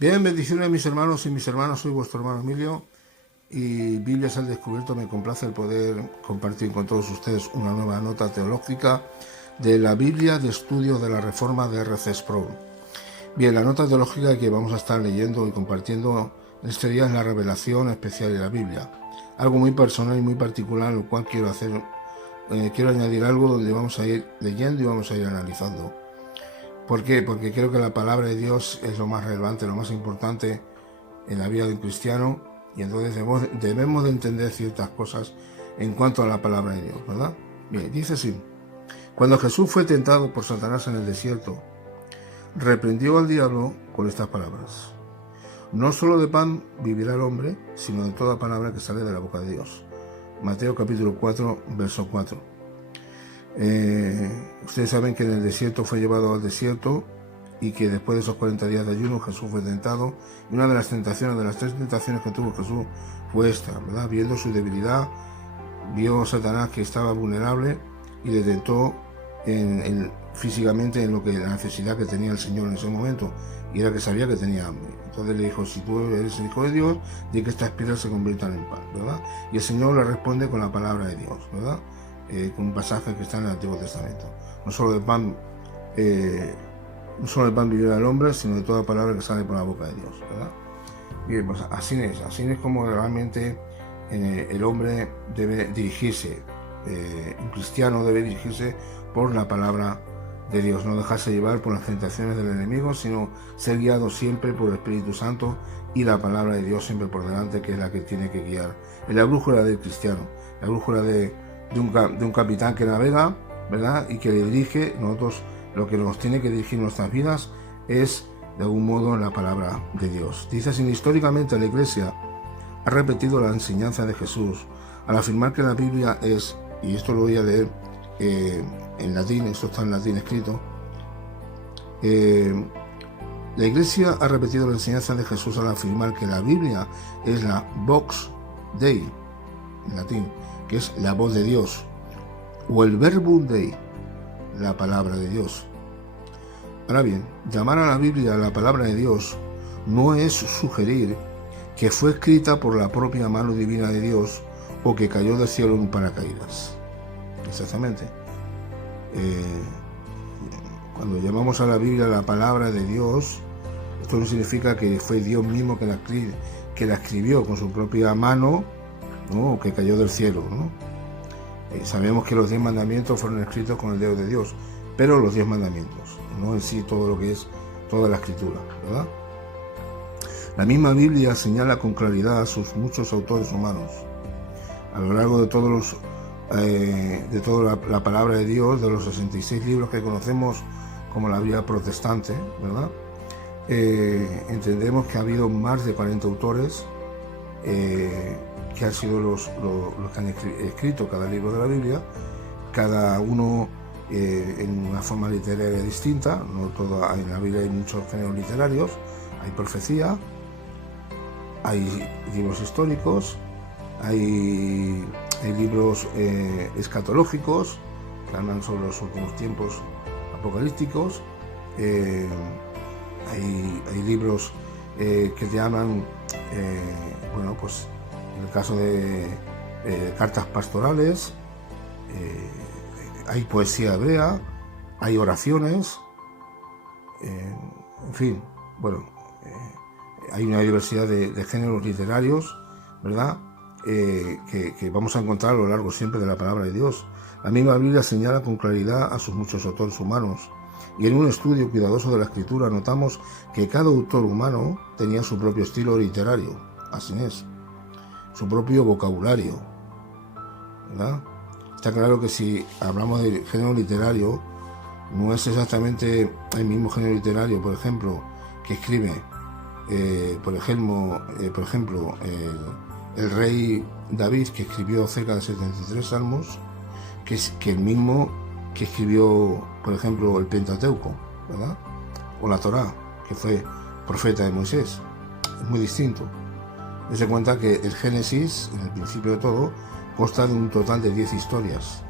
Bien, bendiciones mis hermanos y mis hermanas, soy vuestro hermano Emilio y Biblias al Descubierto. Me complace el poder compartir con todos ustedes una nueva nota teológica de la Biblia de estudio de la Reforma de R.C. Sproul. Bien, la nota teológica que vamos a estar leyendo y compartiendo en este día es la revelación especial de la Biblia. Algo muy personal y muy particular, lo cual quiero añadir algo donde vamos a ir leyendo y vamos a ir analizando. ¿Por qué? Porque creo que la palabra de Dios es lo más relevante, lo más importante en la vida de un cristiano, y entonces debemos de entender ciertas cosas en cuanto a la palabra de Dios, ¿verdad? Bien, dice así: cuando Jesús fue tentado por Satanás en el desierto, reprendió al diablo con estas palabras: no solo de pan vivirá el hombre, sino de toda palabra que sale de la boca de Dios. Mateo capítulo 4, verso 4. Ustedes saben que en el desierto fue llevado al desierto y que después de esos 40 días de ayuno Jesús fue tentado, y una de las tentaciones, de las tres tentaciones que tuvo Jesús fue esta, ¿verdad? Viendo su debilidad, vio a Satanás que estaba vulnerable y le tentó físicamente en la necesidad que tenía el Señor en ese momento, y era que sabía que tenía hambre. Entonces le dijo: si tú eres el Hijo de Dios, di que estas piedras se conviertan en pan, ¿verdad? Y el Señor le responde con la palabra de Dios, ¿verdad? Con un pasaje que está en el Antiguo Testamento: no solo de pan vivirá el hombre, sino de toda palabra que sale por la boca de Dios, ¿verdad? Bien, pues así es como realmente el hombre debe dirigirse, un cristiano debe dirigirse por la palabra de Dios, no dejarse llevar por las tentaciones del enemigo, sino ser guiado siempre por el Espíritu Santo y la palabra de Dios siempre por delante, que es la que tiene que guiar. Es la brújula del cristiano, la brújula de un capitán que navega, ¿verdad? Y que le dirige. Nosotros, lo que nos tiene que dirigir nuestras vidas es, de algún modo, la palabra de Dios. Dice así: históricamente la Iglesia ha repetido la enseñanza de Jesús al afirmar que la Biblia es, y esto lo voy a leer en latín, esto está en latín escrito, la Iglesia ha repetido la enseñanza de Jesús al afirmar que la Biblia es la Vox Dei, en latín, que es la voz de Dios, o el Verbum Dei, la palabra de Dios. Ahora bien, llamar a la Biblia la palabra de Dios no es sugerir que fue escrita por la propia mano divina de Dios o que cayó del cielo en un paracaídas. Exactamente. Cuando llamamos a la Biblia la palabra de Dios, esto no significa que fue Dios mismo que la escribió con su propia mano, ¿no? O que cayó del cielo, ¿no? Sabemos que los 10 mandamientos fueron escritos con el dedo de Dios, pero los 10 mandamientos, no en sí todo lo que es toda la escritura, ¿verdad? La misma Biblia señala con claridad a sus muchos autores humanos. A lo largo de toda la palabra de Dios, de los 66 libros que conocemos como la Biblia protestante, ¿verdad? Entendemos que ha habido más de 40 autores que han sido los que han escrito cada libro de la Biblia, cada uno en una forma literaria distinta. En la Biblia hay muchos géneros literarios, hay profecía, hay libros históricos, hay libros escatológicos que hablan sobre los últimos tiempos apocalípticos, hay libros que te hablan, pues en el caso de cartas pastorales, hay poesía hebrea, hay oraciones, en fin, hay una diversidad de géneros literarios, ¿verdad? Que vamos a encontrar a lo largo siempre de la palabra de Dios. La misma Biblia señala con claridad a sus muchos autores humanos, y en un estudio cuidadoso de la escritura notamos que cada autor humano tenía su propio estilo literario, así es, su propio vocabulario, ¿verdad? Está claro que si hablamos de género literario, no es exactamente el mismo género literario, por ejemplo, que escribe, por ejemplo, el rey David, que escribió cerca de 73 salmos, que el mismo que escribió, por ejemplo, el Pentateuco, ¿verdad? O la Torá, que fue profeta de Moisés. Es muy distinto. Dese cuenta que el Génesis, en el principio de todo, consta de un total de 10 historias.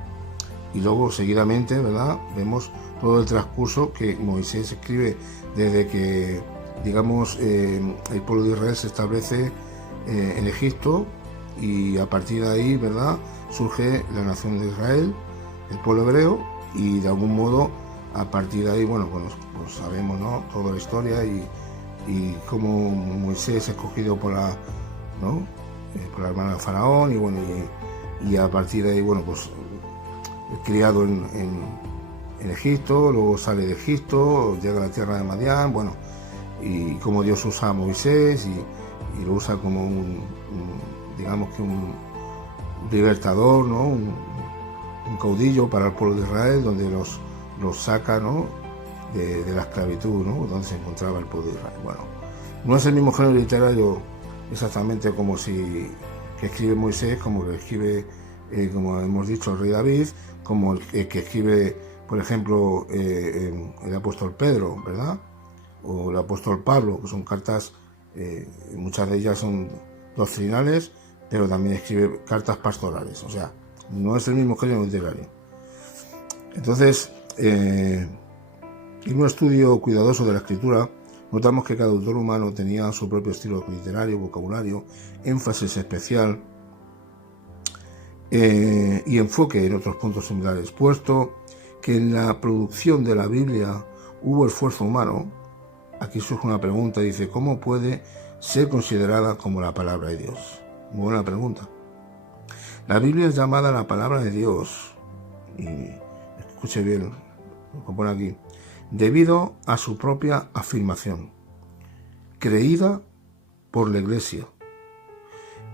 Y luego, seguidamente, ¿verdad?, vemos todo el transcurso que Moisés escribe desde que digamos, el pueblo de Israel se establece en Egipto, y a partir de ahí, ¿verdad?, surge la nación de Israel, el pueblo hebreo, y de algún modo a partir de ahí, bueno, pues sabemos, ¿no?, toda la historia y cómo Moisés es escogido por la, ¿no?, por la hermana de Faraón, y bueno, y a partir de ahí, bueno, pues criado en Egipto, luego sale de Egipto, llega a la tierra de Madián, bueno, y cómo Dios usa a Moisés y lo usa como digamos que un libertador, ¿no?, un caudillo para el pueblo de Israel, donde los saca, ¿no?, de la esclavitud, ¿no?, donde se encontraba el pueblo de Israel. Bueno, no es el mismo género literario exactamente como que escribe Moisés, como que escribe, como hemos dicho, el rey David, como el que escribe, por ejemplo, el apóstol Pedro, ¿verdad?, o el apóstol Pablo, que son cartas, muchas de ellas son doctrinales, pero también escribe cartas pastorales. O sea, no es el mismo género literario. Entonces, en un estudio cuidadoso de la escritura, notamos que cada autor humano tenía su propio estilo literario, vocabulario, énfasis especial y enfoque en otros puntos similares, puesto que en la producción de la Biblia hubo esfuerzo humano. Aquí surge una pregunta, dice, ¿cómo puede ser considerada como la palabra de Dios? Muy buena pregunta. La Biblia es llamada la palabra de Dios, y escuche bien lo que pone aquí, debido a su propia afirmación, creída por la Iglesia,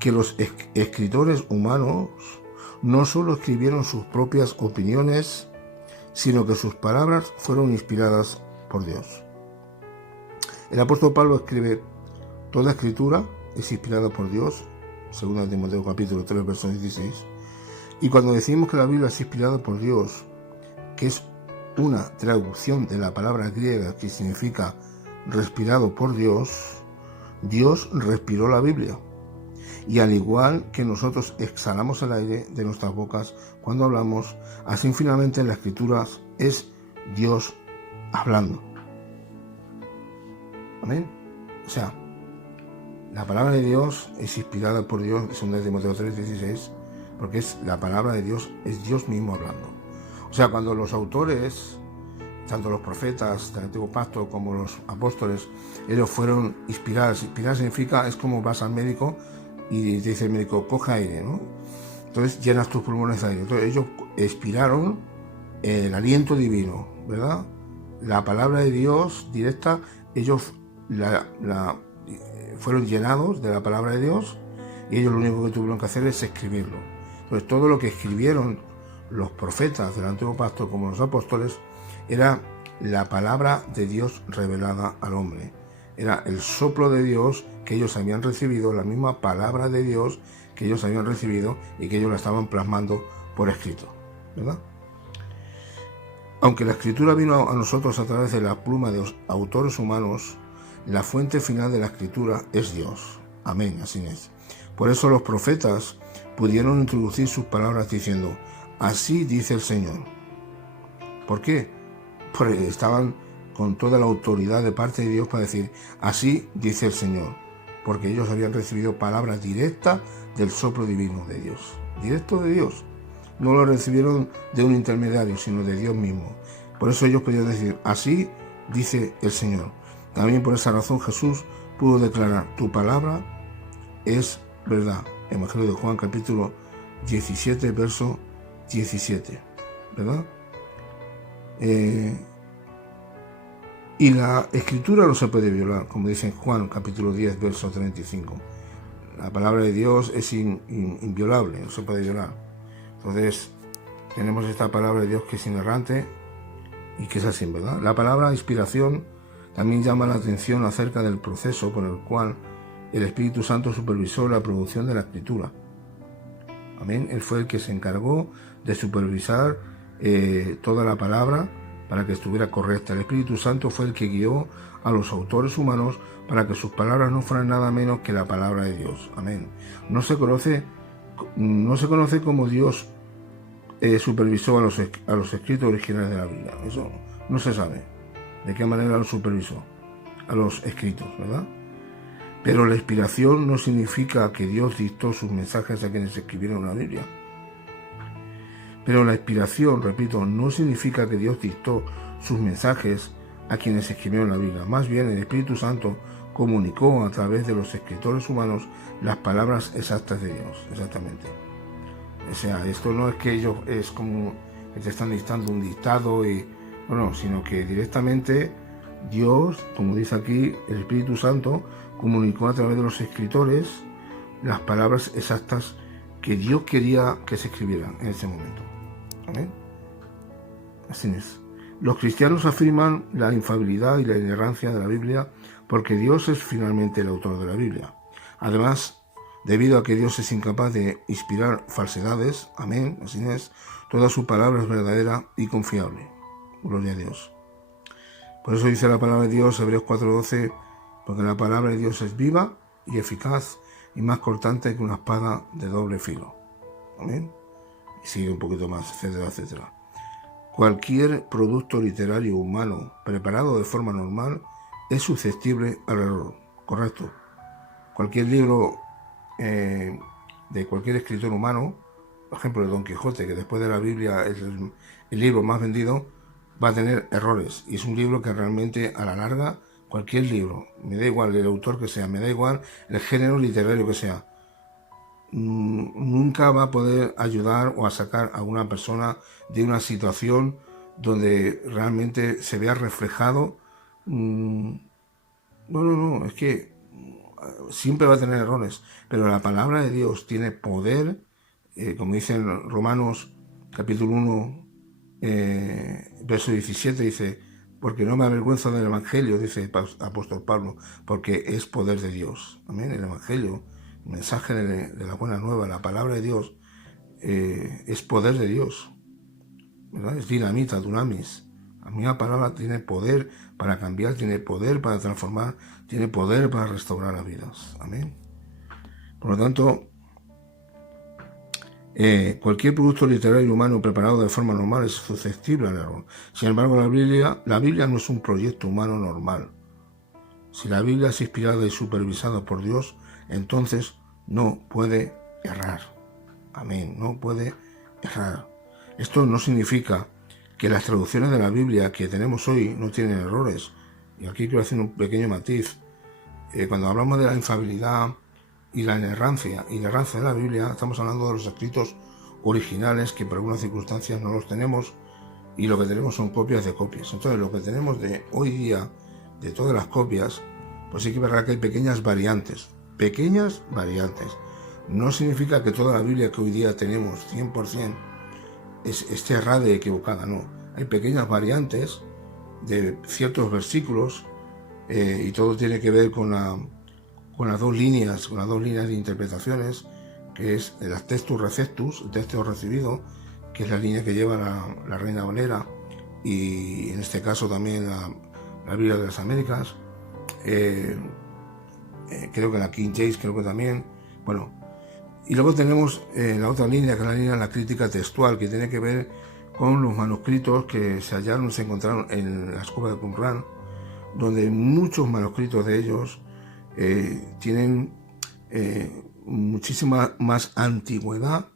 que los escritores humanos no solo escribieron sus propias opiniones, sino que sus palabras fueron inspiradas por Dios. El apóstol Pablo escribe, toda escritura es inspirada por Dios, 2 Timoteo capítulo 3, verso 16, y cuando decimos que la Biblia es inspirada por Dios, que es una traducción de la palabra griega que significa respirado por Dios, Dios respiró la Biblia. Y al igual que nosotros exhalamos el aire de nuestras bocas cuando hablamos, así finalmente en las escrituras es Dios hablando. Amén. O sea, la palabra de Dios es inspirada por Dios, 2 Timoteo 3:16, porque es la palabra de Dios, es Dios mismo hablando. O sea, cuando los autores, tanto los profetas del Antiguo Pacto como los apóstoles, ellos fueron inspirados. Inspirar significa, es como vas al médico y te dice el médico, coge aire, ¿no? Entonces llenas tus pulmones de aire. Entonces ellos inspiraron el aliento divino, ¿verdad? La palabra de Dios directa, ellos fueron llenados de la palabra de Dios, y ellos lo único que tuvieron que hacer es escribirlo. Entonces todo lo que escribieron los profetas del Antiguo Pacto como los apóstoles era la palabra de Dios revelada al hombre. Era el soplo de Dios que ellos habían recibido, la misma palabra de Dios que ellos habían recibido y que ellos la estaban plasmando por escrito, ¿verdad? Aunque la escritura vino a nosotros a través de la pluma de los autores humanos, la fuente final de la escritura es Dios. Amén, así es. Por eso los profetas pudieron introducir sus palabras diciendo, así dice el Señor. ¿Por qué? Porque estaban con toda la autoridad de parte de Dios para decir, así dice el Señor. Porque ellos habían recibido palabras directas del soplo divino de Dios. Directo de Dios. No lo recibieron de un intermediario, sino de Dios mismo. Por eso ellos podían decir, así dice el Señor. También por esa razón Jesús pudo declarar, tu palabra es verdad. Evangelio de Juan capítulo 17, verso 17. ¿Verdad? Y la escritura no se puede violar, como dice en Juan capítulo 10, verso 35. La palabra de Dios es inviolable, no se puede violar. Entonces, tenemos esta palabra de Dios que es inerrante y que es así, ¿verdad? La palabra inspiración también llama la atención acerca del proceso por el cual el Espíritu Santo supervisó la producción de la escritura. Amén. Él fue el que se encargó de supervisar toda la palabra para que estuviera correcta. El Espíritu Santo fue el que guió a los autores humanos para que sus palabras no fueran nada menos que la palabra de Dios. Amén. No se conoce cómo Dios supervisó a los escritos originales de la Biblia. Eso no se sabe de qué manera lo supervisó. a los escritos, ¿verdad? Pero la inspiración no significa que Dios dictó sus mensajes a quienes escribieron la Biblia. Pero la inspiración, repito, no significa que Dios dictó sus mensajes a quienes escribieron la Biblia. Más bien, el Espíritu Santo comunicó a través de los escritores humanos las palabras exactas de Dios, exactamente. O sea, esto no es que ellos es como que te están dictando un dictado no, sino que directamente Dios, como dice aquí, el Espíritu Santo comunicó a través de los escritores las palabras exactas que Dios quería que se escribieran en ese momento. ¿Amén? Así es. Los cristianos afirman la infalibilidad y la inerrancia de la Biblia porque Dios es finalmente el autor de la Biblia. Además, debido a que Dios es incapaz de inspirar falsedades, amén, así es, toda su palabra es verdadera y confiable. Gloria a Dios. Por eso dice la palabra de Dios, Hebreos 4:12, porque la palabra de Dios es viva y eficaz y más cortante que una espada de doble filo. Amén. Y sigue un poquito más, etcétera, etcétera. Cualquier producto literario humano preparado de forma normal es susceptible al error. Correcto. Cualquier libro de cualquier escritor humano, por ejemplo de Don Quijote, que después de la Biblia es el libro más vendido, va a tener errores. Y es un libro que realmente a la larga, cualquier libro, me da igual el autor que sea, me da igual el género literario que sea, nunca va a poder ayudar o a sacar a una persona de una situación donde realmente se vea reflejado. No, es que siempre va a tener errores, pero la palabra de Dios tiene poder, como dice en Romanos capítulo 1, verso 17, dice, porque no me avergüenzo del Evangelio, dice el apóstol Pablo, porque es poder de Dios. Amén. El Evangelio, el mensaje de la buena nueva, la palabra de Dios, es poder de Dios, ¿verdad? Es dinamita, dunamis. A mí la palabra tiene poder para cambiar, tiene poder para transformar, tiene poder para restaurar las vidas. Amén. Por lo tanto, cualquier producto literario humano preparado de forma normal es susceptible al error. Sin embargo, la Biblia no es un proyecto humano normal. Si la Biblia es inspirada y supervisada por Dios, entonces no puede errar. Amén, no puede errar. Esto no significa que las traducciones de la Biblia que tenemos hoy no tienen errores. Y aquí quiero hacer un pequeño matiz. Cuando hablamos de la infalibilidad y la inerrancia de la Biblia, estamos hablando de los escritos originales que por algunas circunstancias no los tenemos y lo que tenemos son copias de copias. Entonces lo que tenemos de hoy día, de todas las copias, pues sí que es verdad que hay pequeñas variantes. No significa que toda la Biblia que hoy día tenemos 100% esté errada y equivocada, no. Hay pequeñas variantes de ciertos versículos y todo tiene que ver con las dos líneas de interpretaciones, que es el textus receptus, el texto recibido, que es la línea que lleva la Reina Valera y en este caso también la Biblia de las Américas, creo que la King James, creo que también, bueno. Y luego tenemos la otra línea, que es la línea de la crítica textual, que tiene que ver con los manuscritos que se hallaron, se encontraron en las cuevas de Qumran, donde muchos manuscritos de ellos tienen muchísima más antigüedad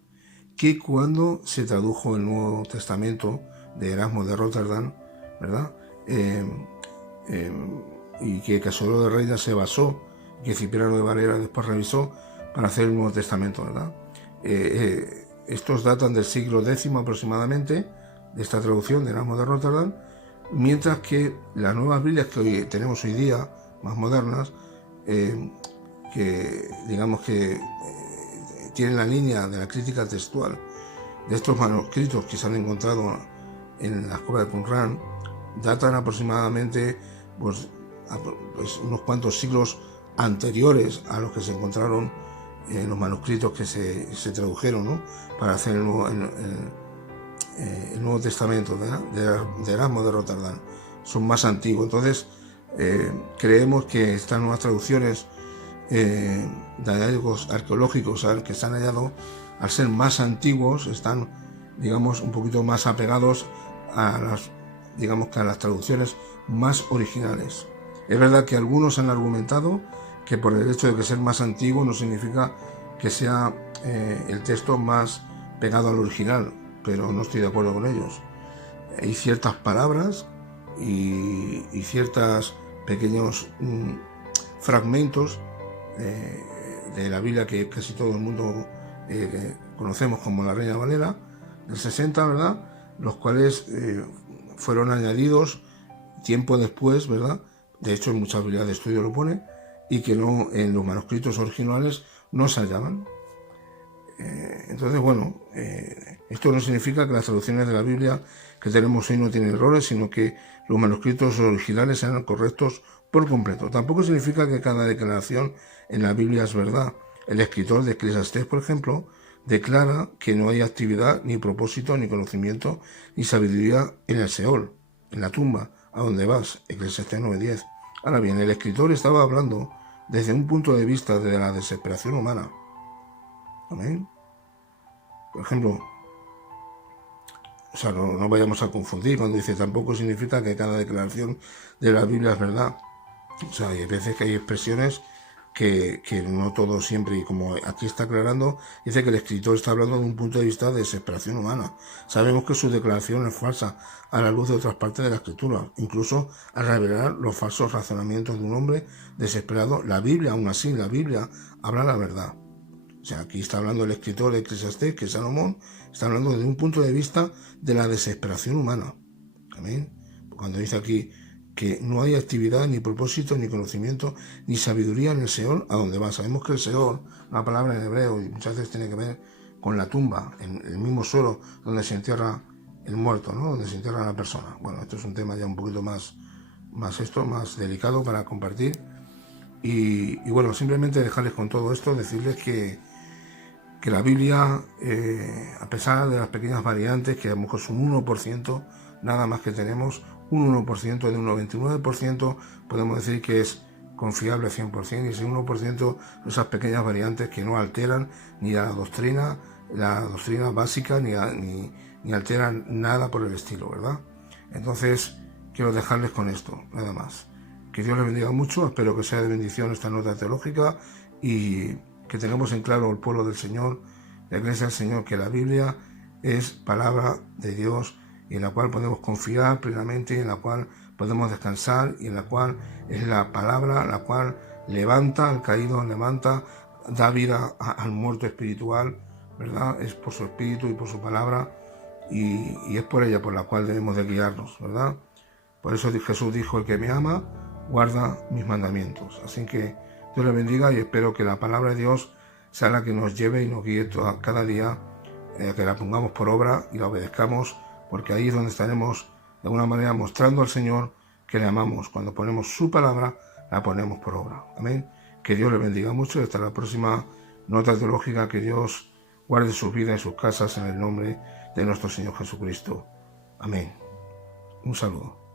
que cuando se tradujo el Nuevo Testamento de Erasmo de Rotterdam, ¿verdad? Y que Casiodoro de Reina se basó, que Cipriano de Valera después revisó para hacer el Nuevo Testamento, ¿verdad? Estos datan del siglo X aproximadamente, de esta traducción de Erasmo de Rotterdam, mientras que las nuevas Biblias que tenemos hoy día, más modernas, que digamos que tienen la línea de la crítica textual de estos manuscritos que se han encontrado en las cuevas de Qumran, datan aproximadamente pues unos cuantos siglos anteriores a los que se encontraron en los manuscritos que se tradujeron, ¿no?, para hacer el Nuevo Testamento de Erasmo de Rotterdam. Son más antiguos. Entonces creemos que estas nuevas traducciones de hallazgos arqueológicos que se han hallado, al ser más antiguos, están, digamos, un poquito más apegados a las traducciones más originales. Es verdad que algunos han argumentado que por el hecho de que ser más antiguo no significa que sea el texto más pegado al original, pero no estoy de acuerdo con ellos. Hay ciertas palabras y ciertos pequeños fragmentos de la Biblia que casi todo el mundo conocemos como la Reina Valera del 60, ¿verdad? Los cuales fueron añadidos tiempo después, ¿verdad? De hecho, en muchas Biblias de estudio lo pone, y que no, en los manuscritos originales no se hallaban. Entonces, bueno, esto no significa que las traducciones de la Biblia que tenemos hoy no tienen errores, sino que los manuscritos originales sean correctos por completo. Tampoco significa que cada declaración en la Biblia es verdad. El escritor de Eclesiastés, por ejemplo, declara que no hay actividad, ni propósito, ni conocimiento, ni sabiduría en el Seol, en la tumba, a donde vas, Eclesiastés 9:10. Ahora bien, el escritor estaba hablando desde un punto de vista de la desesperación humana. Amén. Por ejemplo, no vayamos a confundir cuando dice tampoco significa que cada declaración de la Biblia es verdad. Hay veces que hay expresiones que no todo siempre, y como aquí está aclarando, dice que el escritor está hablando de un punto de vista de desesperación humana. Sabemos que su declaración es falsa a la luz de otras partes de la escritura, incluso al revelar los falsos razonamientos de un hombre desesperado. La Biblia, aún así, la Biblia habla la verdad. Aquí está hablando el escritor de Eclesiastés, que es Salomón, está hablando de un punto de vista de la desesperación humana. Amén. Cuando dice aquí que no hay actividad, ni propósito, ni conocimiento, ni sabiduría en el Seol, a donde va. Sabemos que el Seol, una palabra en hebreo, y muchas veces tiene que ver con la tumba, en el mismo suelo donde se entierra el muerto, ¿no? Donde se entierra la persona. Bueno, esto es un tema ya un poquito más delicado para compartir. Y bueno, simplemente dejarles con todo esto, decirles que la Biblia, a pesar de las pequeñas variantes, que a lo mejor son un 1%, nada más que tenemos, un 1% de un 99%, podemos decir que es confiable 100%, y ese 1%, esas pequeñas variantes que no alteran ni la doctrina básica, ni alteran nada por el estilo, ¿verdad? Entonces, quiero dejarles con esto, nada más. Que Dios les bendiga mucho, espero que sea de bendición esta nota teológica, y que tengamos en claro el pueblo del Señor, la Iglesia del Señor, que la Biblia es palabra de Dios, y en la cual podemos confiar plenamente, en la cual podemos descansar, y en la cual es la palabra la cual levanta al caído, da vida al muerto espiritual, ¿verdad? Es por su espíritu y por su palabra, y es por ella por la cual debemos de guiarnos, ¿verdad? Por eso Jesús dijo: el que me ama guarda mis mandamientos. Así que Dios le bendiga, y espero que la palabra de Dios sea la que nos lleve y nos guíe cada día, que la pongamos por obra y la obedezcamos, porque ahí es donde estaremos de alguna manera mostrando al Señor que le amamos. Cuando ponemos su palabra, la ponemos por obra. Amén. Que Dios le bendiga mucho, y hasta la próxima nota teológica. Que Dios guarde sus vidas y sus casas en el nombre de nuestro Señor Jesucristo. Amén. Un saludo.